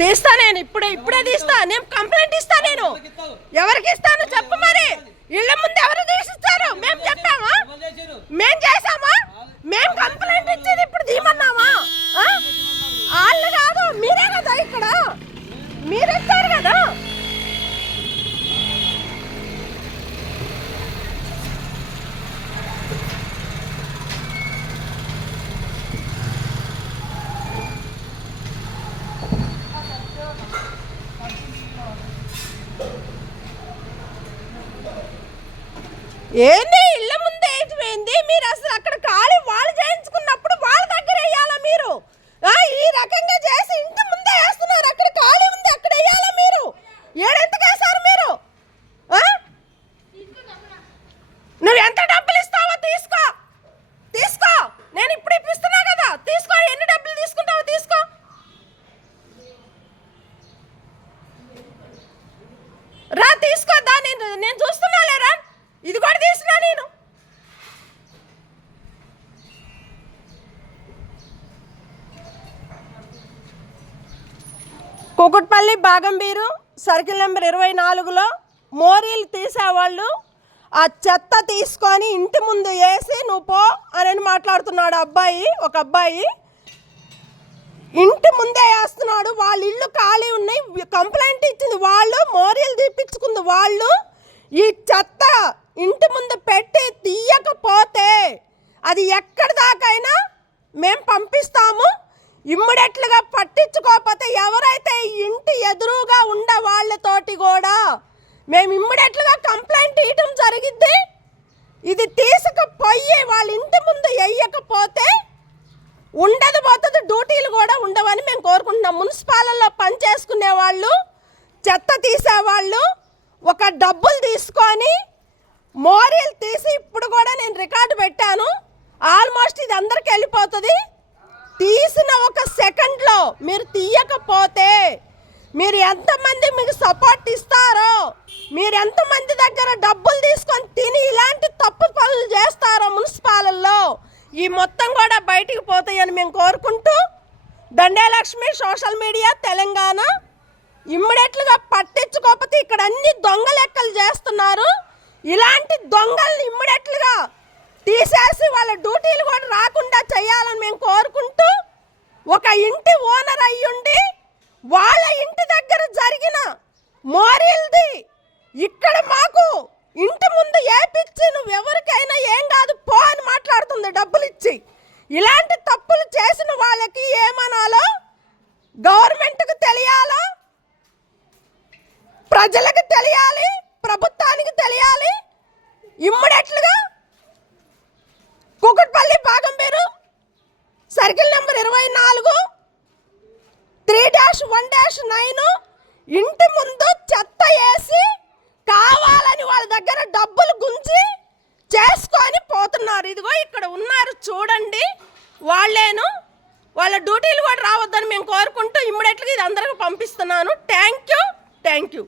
తీస్తా నేను ఇప్పుడే తీస్తా. నేను కంప్లైంట్ ఇస్తా. నేను ఎవరికి ఇస్తాను చెప్పు. మరి ఇళ్ళ ముందు ఎవరు తీసిస్తారు? మేము చెప్పామా? మేము చేసామా? మేము కంప్లైంట్ ఇచ్చేది ఇప్పుడు తీయమన్నామా? వాళ్ళు కాదు, మీరే కదా ఇక్కడ, మీరు ఇచ్చారు కదా. ఏంది ఇళ్ళ ముందే ఏంది? మీరు అసలు అక్కడ ఖాళీ వాళ్ళు చేయించుకున్నప్పుడు వాళ్ళ దగ్గర వేయాలా మీరు? ఈ రకంగా చేసి ఇంటి ముందే వేస్తున్నారు. అక్కడ ఖాళీ ఉంది, అక్కడ వేయాలా మీరు? ఏడెంతకు వేశారు మీరు? నువ్వు ఎంత డబ్బులు ఇస్తావో తీసుకో, తీసుకో. నేను ఇప్పుడు ఇప్పిస్తున్నా కదా, తీసుకో. ఎన్ని డబ్బులు తీసుకుంటావో తీసుకో. రా తీసుకో. నేను చూస్తున్నా లేరా, ఇది కూడా తీసినా నేను. కుకుట్పల్లి బాగంబీరు సర్కిల్ నెంబర్ 24లో మోరీలు తీసేవాళ్ళు ఆ చెత్త తీసుకొని ఇంటి ముందు వేసి నువ్వు పో అని మాట్లాడుతున్నాడు అబ్బాయి. ఒక అబ్బాయి ఇంటి ముందే వేస్తున్నాడు. వాళ్ళ ఇల్లు ఖాళీ ఉన్నాయి. కంప్లైంట్ ఇచ్చింది వాళ్ళు, మోరీలు తీపించుకుంది వాళ్ళు. ఈ చెత్త ఇంటి ముందు పెట్టి తీయకపోతే అది ఎక్కడి దాకైనా మేము పంపిస్తాము. ఇమ్మీడియట్లుగా పట్టించుకోకపోతే ఎవరైతే ఇంటి ఎదురుగా ఉండే వాళ్ళతోటి కూడా మేము ఇమ్మీడియట్లుగా కంప్లైంట్ ఇవ్వడం జరిగింది. ఇది తీసుకుపోయి వాళ్ళ ఇంటి ముందు వేయకపోతే ఉండదు పోతుంది, డ్యూటీలు కూడా ఉండవని మేము కోరుకుంటున్నాం. మున్సిపాలలో పనిచేసుకునే వాళ్ళు, చెత్త తీసేవాళ్ళు ఒక డబ్బులు తీసుకొని మోరీలు తీసి ఇప్పుడు కూడా నేను రికార్డు పెట్టాను. ఆల్మోస్ట్ ఇది అందరికి వెళ్ళిపోతుంది. తీసిన ఒక సెకండ్లో మీరు తీయకపోతే మీరు ఎంతమంది మీకు సపోర్ట్ ఇస్తారో, మీరు ఎంతమంది దగ్గర డబ్బులు తీసుకొని తిని ఇలాంటి తప్పు పనులు చేస్తారో మున్సిపాలలో, ఈ మొత్తం కూడా బయటికి పోతాయని మేము కోరుకుంటూ, దండేలక్ష్మి సోషల్ మీడియా తెలంగాణ ఇమ్మీడియట్లుగా పట్టించుకోకపోతే ఇక్కడ అన్ని దొంగ లెక్కలు చేస్తున్నారు. ఇలాంటి దొంగల్ని ఇమ్మీడియట్లుగా తీసేసి వాళ్ళ డ్యూటీలు కూడా రాకుండా చేయాలని మేము కోరుకుంటూ, ఒక ఇంటి ఓనర్ అయ్యుండి వాళ్ళ ఇంటి దగ్గర జరిగిన మోరీల్ది ఇక్కడ మాకు ఇంటి ముందు ఏపిచ్చి నువ్వు ఎవరికైనా ఏం కాదు పో అని మాట్లాడుతుంది డబ్బులు ఇచ్చి. ఇలాంటి తప్పులు చేసిన వాళ్ళకి ఏమనాలో గవర్నమెంట్కి తెలియాలో, ప్రజలకు తెలియాలి, ప్రభుత్వానికి తెలియాలి. ఇమ్మీడియట్లుగా కుకుట్పల్లి బాగంబీరు సర్కిల్ నెంబర్ 24 3-1-9 ఇంటి ముందు చెత్త వేసి కావాలని వాళ్ళ దగ్గర డబ్బులు గుంజి చేసుకొని పోతున్నారు. ఇదిగో ఇక్కడ ఉన్నారు చూడండి, వాళ్ళేను. వాళ్ళ డ్యూటీలు కూడా రావద్దని మేము కోరుకుంటూ ఇమ్మీడియట్గా ఇది అందరికి పంపిస్తున్నాను. Thank you.